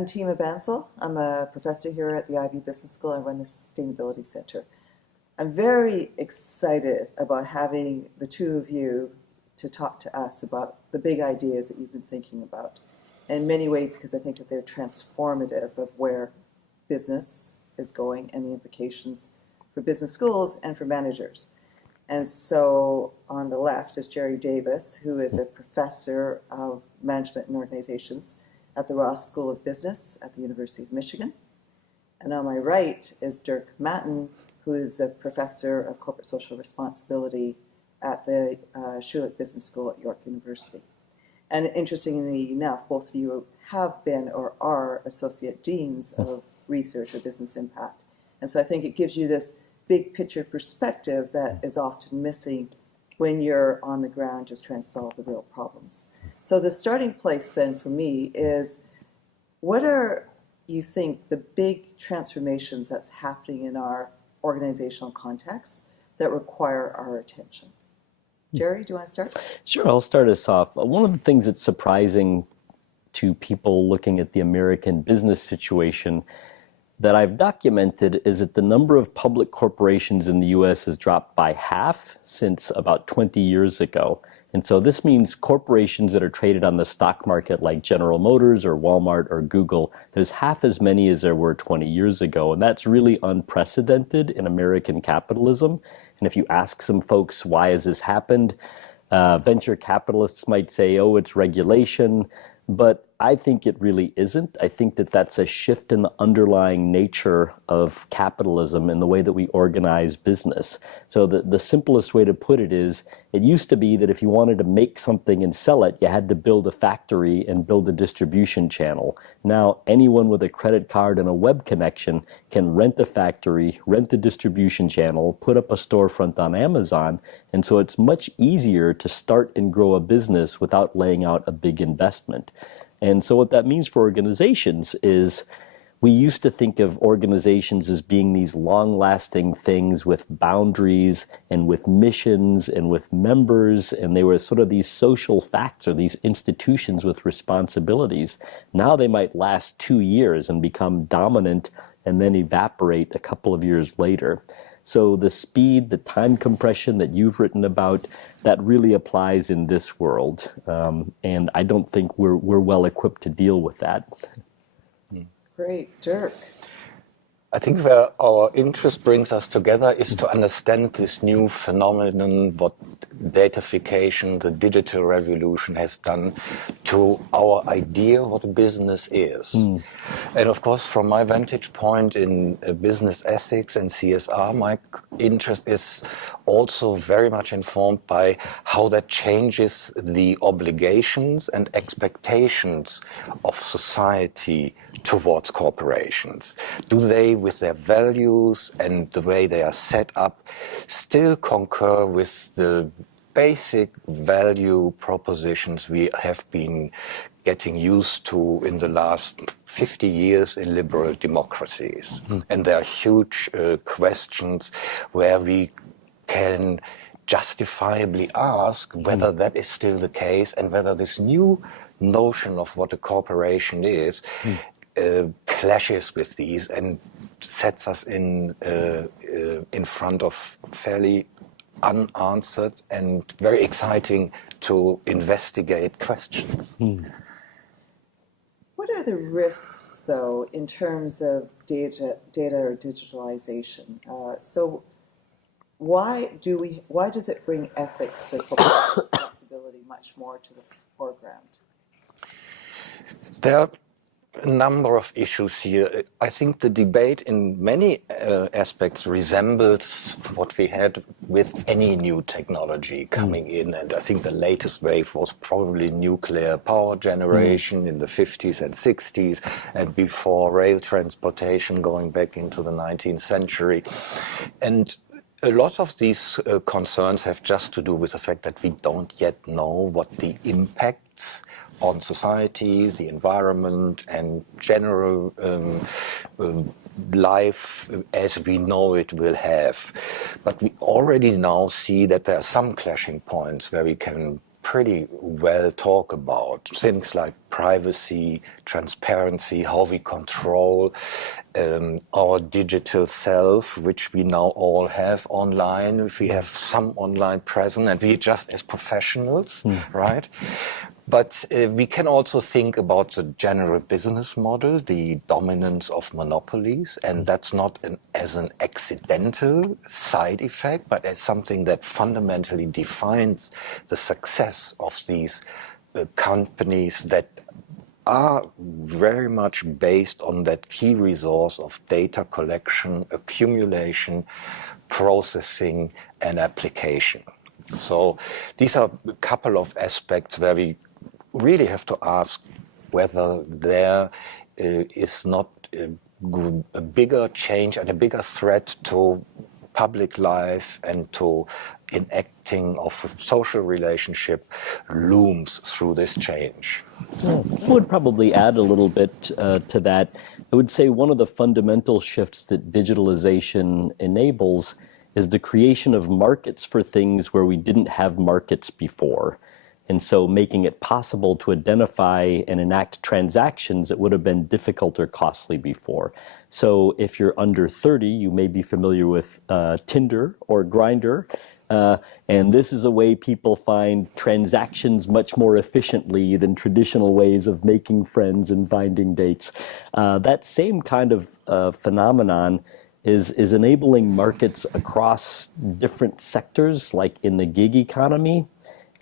I'm Tima Bansal. I'm a professor here at the Ivy Business School. I run the Sustainability Center. I'm very excited about having the two of you to talk to us about the big ideas that you've been thinking about. In many ways, because I think that they're transformative of where business is going and the implications for business schools and for managers. And so on the left is Jerry Davis, who is a professor of management and organizations at the Ross School of Business at the University of Michigan. And on my right is Dirk Matten, who is a professor of corporate social responsibility at the Schulich Business School at York University. And interestingly enough, both of you have been or are associate deans of research or business impact. And so I think it gives you this big picture perspective that is often missing when you're on the ground just trying to solve the real problems. So the starting place then for me is, what are, you think, the big transformations that's happening in our organizational context that require our attention? Jerry, do you want to start? Sure, I'll start us off. One of the things that's surprising to people looking at the American business situation that I've documented is that the number of public corporations in the US has dropped by half since about 20 years ago. And so this means corporations that are traded on the stock market like General Motors or Walmart or Google, there's half as many as there were 20 years ago. And that's really unprecedented in American capitalism. And if you ask some folks, why has this happened? Venture capitalists might say, oh, it's regulation. But I think it really isn't. I think that that's a shift in the underlying nature of capitalism and the way that we organize business. So the simplest way to put it is, it used to be that if you wanted to make something and sell it, you had to build a factory and build a distribution channel. Now, anyone with a credit card and a web connection can rent a factory, rent the distribution channel, put up a storefront on Amazon. And so it's much easier to start and grow a business without laying out a big investment. And so what that means for organizations is, we used to think of organizations as being these long-lasting things with boundaries and with missions and with members, and they were sort of these social facts or these institutions with responsibilities. Now they might last 2 years and become dominant and then evaporate a couple of years later. So the speed, the time compression that you've written about, that really applies in this world. And I don't think we're well equipped to deal with that. Great. Dirk? I think where our interest brings us together is to understand this new phenomenon, what datafication, the digital revolution has done to our idea what a business is. And of course, from my vantage point in business ethics and CSR, my interest is also very much informed by how that changes the obligations and expectations of society towards corporations. Do they, with their values and the way they are set up, still concur with the basic value propositions we have been getting used to in the last 50 years in liberal democracies? And there are huge questions where we can justifiably ask whether that is still the case, and whether this new notion of what a corporation is clashes with these and sets us in front of fairly unanswered and very exciting to investigate questions. What are the risks, though, in terms of data or digitalization? So why does it bring ethics or corporate responsibility much more to the foreground? There are a number of issues here. I think the debate in many aspects resembles what we had with any new technology coming in. And I think the latest wave was probably nuclear power generation in the 50s and 60s, and before rail transportation going back into the 19th century. And a lot of these concerns have just to do with the fact that we don't yet know what the impacts on society, the environment, and general life as we know it will have. But we already now see that there are some clashing points where we can pretty well talk about. Things like privacy, transparency, how we control our digital self, which we now all have online, if we have some online presence, and we just as professionals, right? But we can also think about the general business model, the dominance of monopolies, and that's not as an accidental side effect, but as something that fundamentally defines the success of these companies that are very much based on that key resource of data collection, accumulation, processing, and application. So these are a couple of aspects where we really have to ask whether there is not a bigger change and a bigger threat to public life and to enacting of a social relationship looms through this change. Yeah, I would probably add a little bit to that. I would say one of the fundamental shifts that digitalization enables is the creation of markets for things where we didn't have markets before. And so making it possible to identify and enact transactions that would have been difficult or costly before. So if you're under 30, you may be familiar with Tinder or Grindr. And this is a way people find transactions much more efficiently than traditional ways of making friends and finding dates. That same kind of phenomenon is enabling markets across different sectors, like in the gig economy.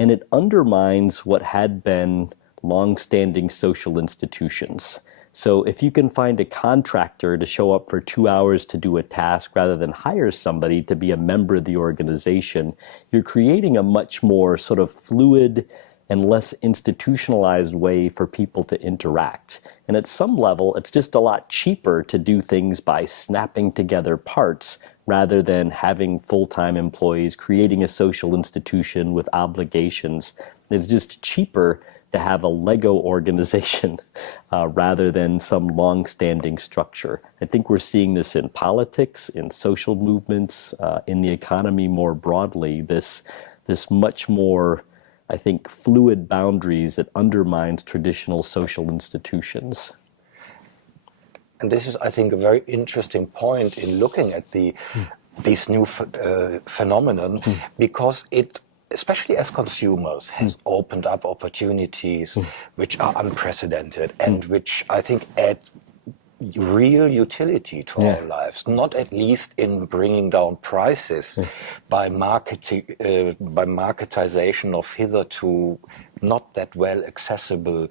And it undermines what had been long-standing social institutions. So if you can find a contractor to show up for 2 hours to do a task rather than hire somebody to be a member of the organization, you're creating a much more sort of fluid and less institutionalized way for people to interact. And at some level, it's just a lot cheaper to do things by snapping together parts rather than having full-time employees, creating a social institution with obligations. It's just cheaper to have a Lego organization rather than some long-standing structure. I think we're seeing this in politics, in social movements, in the economy more broadly, this much more, I think, fluid boundaries that undermines traditional social institutions. And this is, I think, a very interesting point in looking at this new phenomenon, because it, especially as consumers, has opened up opportunities which are unprecedented and which I think add real utility to our lives, not at least in bringing down prices by marketization of hitherto not that well accessible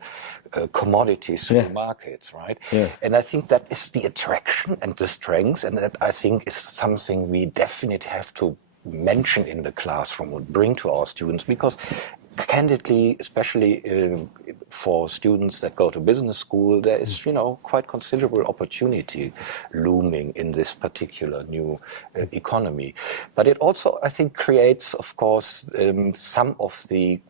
commodities through markets, right? And I think that is the attraction and the strength, and that I think is something we definitely have to mention in the classroom and bring to our students, because candidly, especially for students that go to business school, there is, quite considerable opportunity looming in this particular new economy. But it also, I think, creates, of course, some of the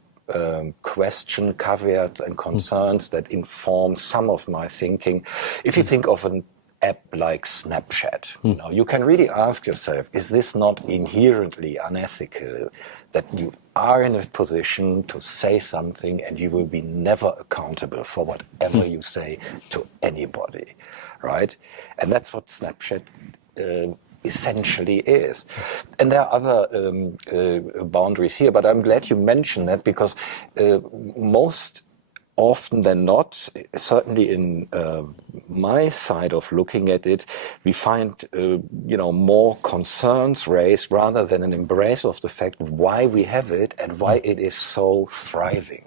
question, caveats and concerns that inform some of my thinking. If you think of an app like Snapchat, you can really ask yourself, is this not inherently unethical, that you are in a position to say something and you will be never accountable for whatever you say to anybody, right? And that's what Snapchat essentially is. And there are other boundaries here, but I'm glad you mentioned that, because most often than not, certainly in my side of looking at it, we find more concerns raised rather than an embrace of the fact why we have it and why it is so thriving.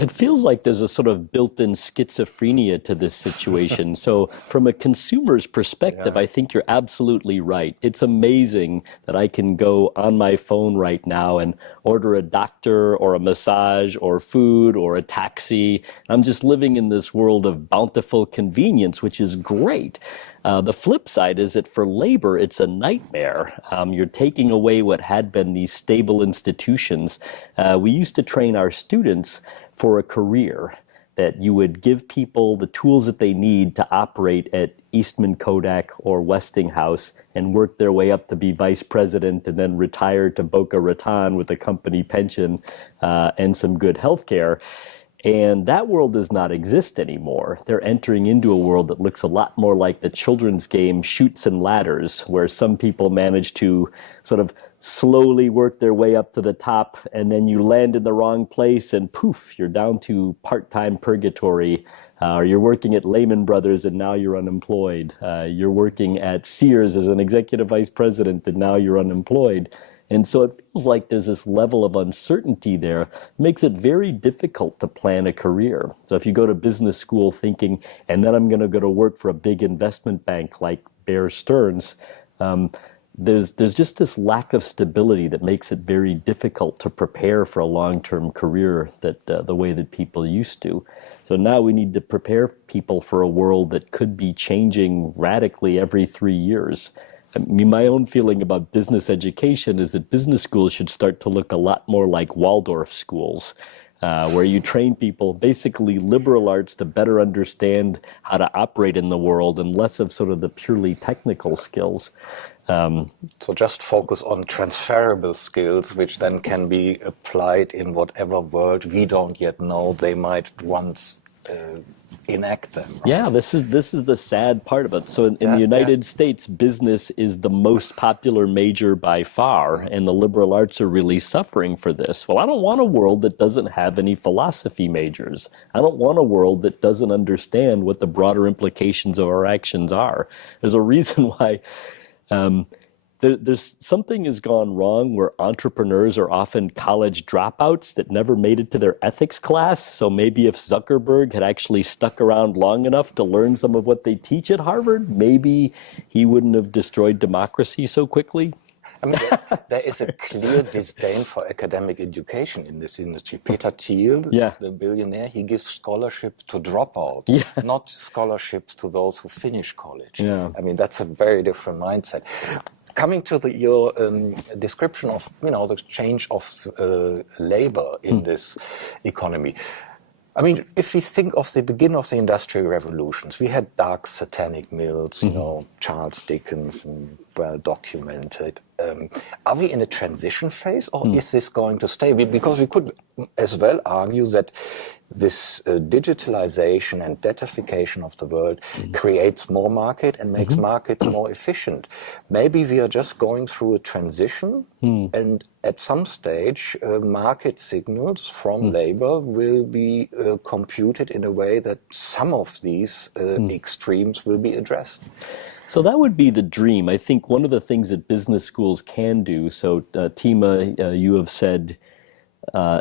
It feels like there's a sort of built-in schizophrenia to this situation. So from a consumer's perspective, I think you're absolutely right. It's amazing that I can go on my phone right now and order a doctor or a massage or food or a taxi. I'm just living in this world of bountiful convenience, which is great. The flip side is that for labor, it's a nightmare. You're taking away what had been these stable institutions. We used to train our students for a career. that you would give people the tools that they need to operate at Eastman Kodak or Westinghouse and work their way up to be vice president and then retire to Boca Raton with a company pension and some good health care. And that world does not exist anymore. They're entering into a world that looks a lot more like the children's game Chutes and Ladders, where some people manage to sort of slowly work their way up to the top, and then you land in the wrong place and poof, you're down to part-time purgatory. Or you're working at Lehman Brothers and now you're unemployed. You're working at Sears as an executive vice president and now you're unemployed. And so it feels like there's this level of uncertainty there. It makes it very difficult to plan a career. So if you go to business school thinking, and then I'm going to go to work for a big investment bank like Bear Stearns, there's just this lack of stability that makes it very difficult to prepare for a long-term career that the way that people used to. So now we need to prepare people for a world that could be changing radically every 3 years. I mean, my own feeling about business education is that business schools should start to look a lot more like Waldorf schools, where you train people, basically liberal arts, to better understand how to operate in the world and less of sort of the purely technical skills. So just focus on transferable skills, which then can be applied in whatever world we don't yet know they might once enact them. Right? Yeah, this is the sad part of it. So in the United States, business is the most popular major by far, and the liberal arts are really suffering for this. Well, I don't want a world that doesn't have any philosophy majors. I don't want a world that doesn't understand what the broader implications of our actions are. There's a reason why there's something has gone wrong where entrepreneurs are often college dropouts that never made it to their ethics class. So maybe if Zuckerberg had actually stuck around long enough to learn some of what they teach at Harvard, maybe he wouldn't have destroyed democracy so quickly. I mean, there is a clear disdain for academic education in this industry. Peter Thiel, the billionaire, he gives scholarships to dropouts, not scholarships to those who finish college. Yeah. I mean, that's a very different mindset. Coming to your description of, the change of labor in this economy. I mean, if we think of the beginning of the Industrial Revolutions, we had dark satanic mills, Charles Dickens, and well documented. Are we in a transition phase, or is this going to stay? Because we could as well argue that this digitalization and datafication of the world creates more market and makes markets more efficient. Maybe we are just going through a transition, and at some stage, market signals from labor will be computed in a way that some of these extremes will be addressed. So that would be the dream. I think one of the things that business schools can do, so Tima, you have said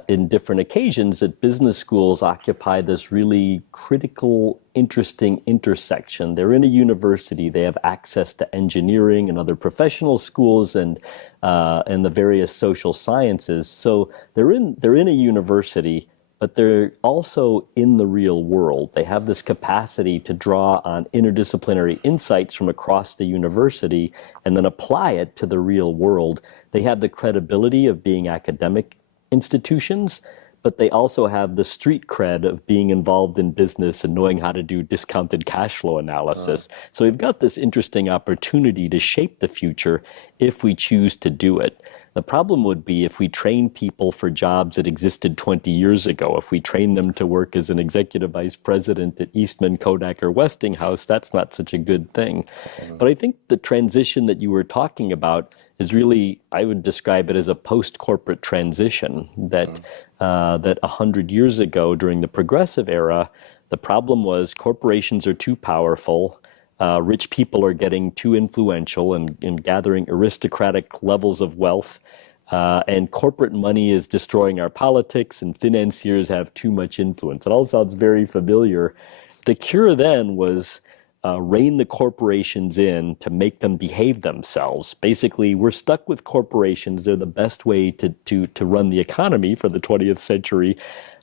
in different occasions that business schools occupy this really critical, interesting intersection. They're in a university. They have access to engineering and other professional schools and the various social sciences. So they're in a university, but they're also in the real world. They have this capacity to draw on interdisciplinary insights from across the university and then apply it to the real world. They have the credibility of being academic institutions, but they also have the street cred of being involved in business and knowing how to do discounted cash flow analysis. So we've got this interesting opportunity to shape the future if we choose to do it. The problem would be if we train people for jobs that existed 20 years ago. If we train them to work as an executive vice president at Eastman, Kodak, or Westinghouse, that's not such a good thing. But I think the transition that you were talking about is really, I would describe it as a post-corporate transition, that 100 years ago during the progressive era, the problem was corporations are too powerful. Rich people are getting too influential and gathering aristocratic levels of wealth, and corporate money is destroying our politics, and financiers have too much influence. It all sounds very familiar. The cure then was rein the corporations in to make them behave themselves. Basically, we're stuck with corporations. They're the best way to run the economy for the 20th century.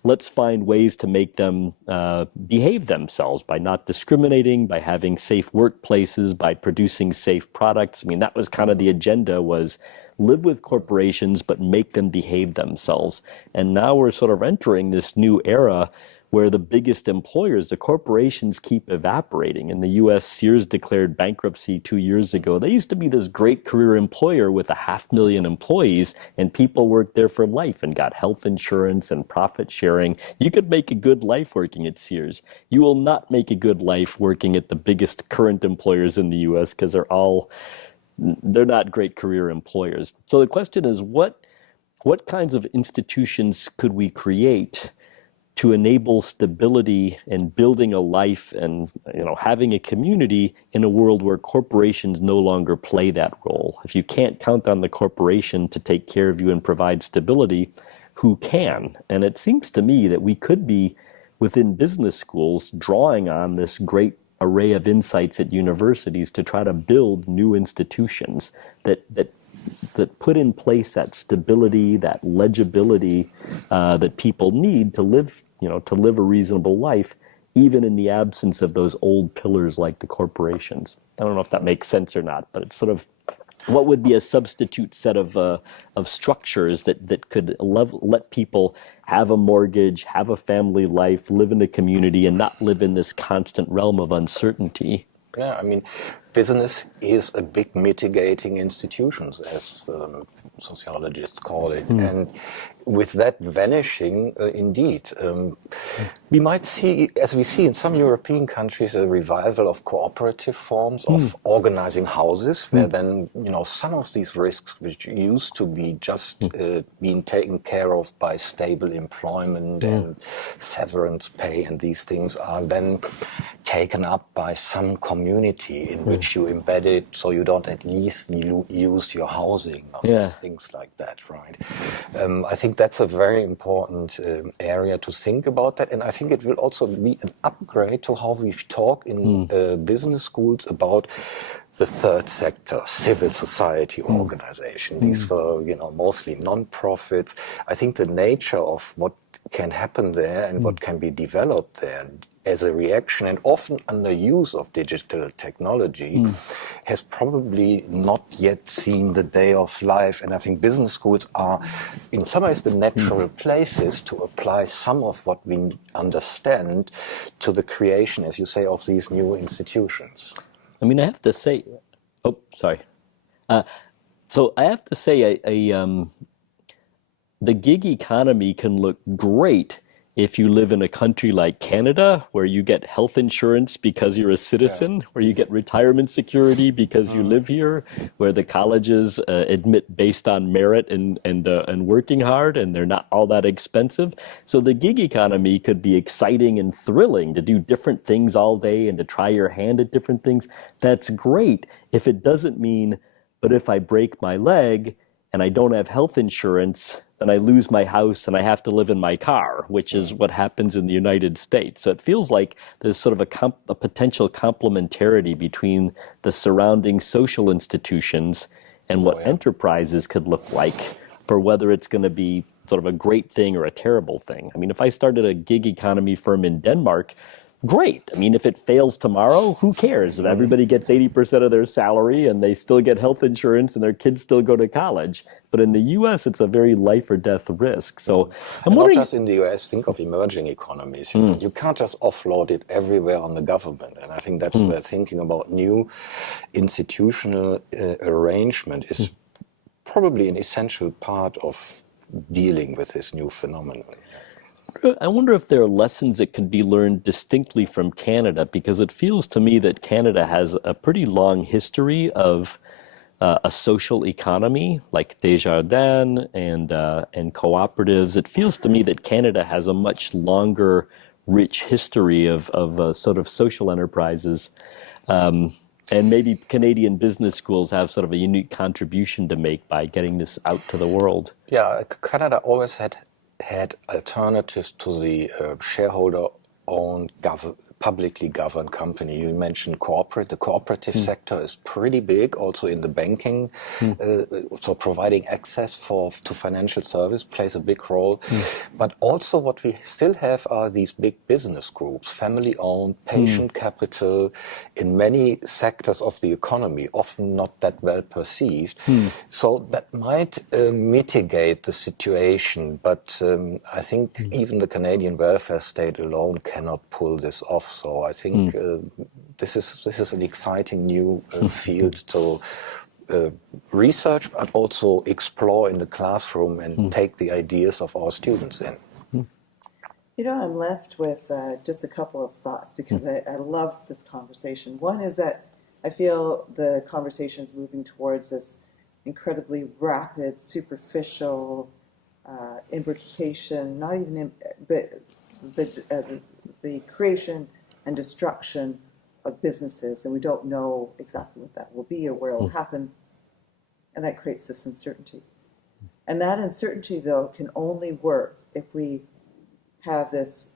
Let's find ways to make them behave themselves by not discriminating, by having safe workplaces, by producing safe products. I mean, that was kind of the agenda, was live with corporations, but make them behave themselves. And now we're sort of entering this new era where the biggest employers, the corporations, keep evaporating. In the US, Sears declared bankruptcy 2 years ago. They used to be this great career employer with 500,000 employees, and people worked there for life and got health insurance and profit sharing. You could make a good life working at Sears. You will not make a good life working at the biggest current employers in the US because they're not great career employers. So the question is, what kinds of institutions could we create to enable stability and building a life and having a community in a world where corporations no longer play that role? If you can't count on the corporation to take care of you and provide stability, who can? And it seems to me that we could be within business schools drawing on this great array of insights at universities to try to build new institutions that put in place that stability, that legibility that people need to live a reasonable life, even in the absence of those old pillars like the corporations. I don't know if that makes sense or not, but it's sort of what would be a substitute set of structures that could let people have a mortgage, have a family life, live in a community, and not live in this constant realm of uncertainty. Yeah, I mean, business is a big mitigating institution, as sociologists call it. And with that vanishing, indeed, we might see, as we see in some European countries, a revival of cooperative forms of organizing houses, where then, some of these risks, which used to be just being taken care of by stable employment and severance pay and these things, are then taken up by some community in which you embed it, so you don't at least use your housing or things like that, right? I think that's a very important area to think about that, and I think it will also be an upgrade to how we talk in business schools about the third sector, civil society organization. These were, mostly non-profits. I think the nature of what can happen there and what can be developed there as a reaction, and often under use of digital technology, has probably not yet seen the day of life. And I think business schools are, in some ways, the natural places to apply some of what we understand to the creation, as you say, of these new institutions. I mean, I have to say, so I have to say, the gig economy can look great if you live in a country like Canada, where you get health insurance because you're a citizen, where you get retirement security because you live here, where the colleges admit based on merit and working hard, and they're not all that expensive. So the gig economy could be exciting and thrilling to do different things all day and to try your hand at different things. That's great if it doesn't mean, but if I break my leg and I don't have health insurance, then I lose my house and I have to live in my car, which is what happens in the United States. So it feels like there's sort of a potential complementarity between the surrounding social institutions and what enterprises could look like for whether it's going to be sort of a great thing or a terrible thing. I mean, if I started a gig economy firm in Denmark, great. I mean, if it fails tomorrow, who cares? If everybody gets 80% of their salary and they still get health insurance and their kids still go to college. But in the U.S., it's a very life or death risk. So I'm wondering, not just in the U.S., think of emerging economies. You can't just offload it everywhere on the government. And I think that's where thinking about new institutional arrangement is probably an essential part of dealing with this new phenomenon. I wonder if there are lessons that can be learned distinctly from Canada, because it feels to me that Canada has a pretty long history of a social economy like Desjardins and cooperatives. It feels to me that Canada has a much longer, rich history of sort of social enterprises. And maybe Canadian business schools have sort of a unique contribution to make by getting this out to the world. Yeah, Canada always had alternatives to the shareholder-owned publicly governed company. You mentioned corporate. The cooperative sector is pretty big, also in the banking. So providing access to financial service plays a big role. But also what we still have are these big business groups, family-owned, patient capital, in many sectors of the economy, often not that well perceived. So that might mitigate the situation, but I think even the Canadian welfare state alone cannot pull this off. So I think this is an exciting new field to research, but also explore in the classroom and take the ideas of our students in. You know, I'm left with just a couple of thoughts because I love this conversation. One is that I feel the conversation is moving towards this incredibly rapid, superficial imbrication, not even, but the creation and destruction of businesses, and we don't know exactly what that will be or where it will happen, and that creates this uncertainty. And that uncertainty, though, can only work if we have this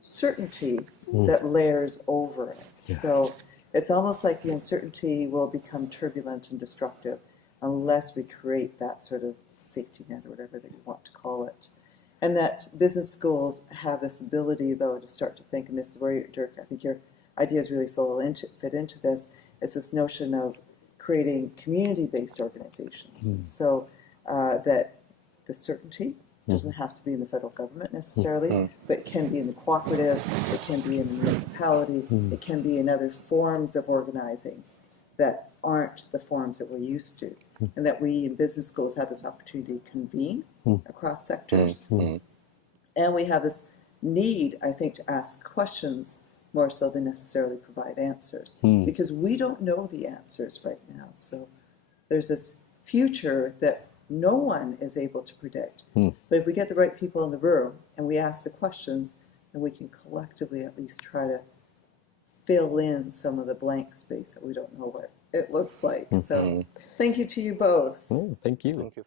certainty that layers over it. Yeah. So it's almost like the uncertainty will become turbulent and destructive unless we create that sort of safety net or whatever that you want to call it. And that business schools have this ability, though, to start to think, and this is where, Dirk, I think your ideas really fit into this, is this notion of creating community-based organizations. So that the certainty doesn't have to be in the federal government necessarily, but it can be in the cooperative, it can be in the municipality, it can be in other forms of organizing that aren't the forms that we're used to. And that we in business schools have this opportunity to convene across sectors. And we have this need, I think, to ask questions more so than necessarily provide answers. Because we don't know the answers right now. So there's this future that no one is able to predict. But if we get the right people in the room and we ask the questions, then we can collectively at least try to fill in some of the blank space that we don't know what it looks like. So thank you to you both. Thank you. Thank you.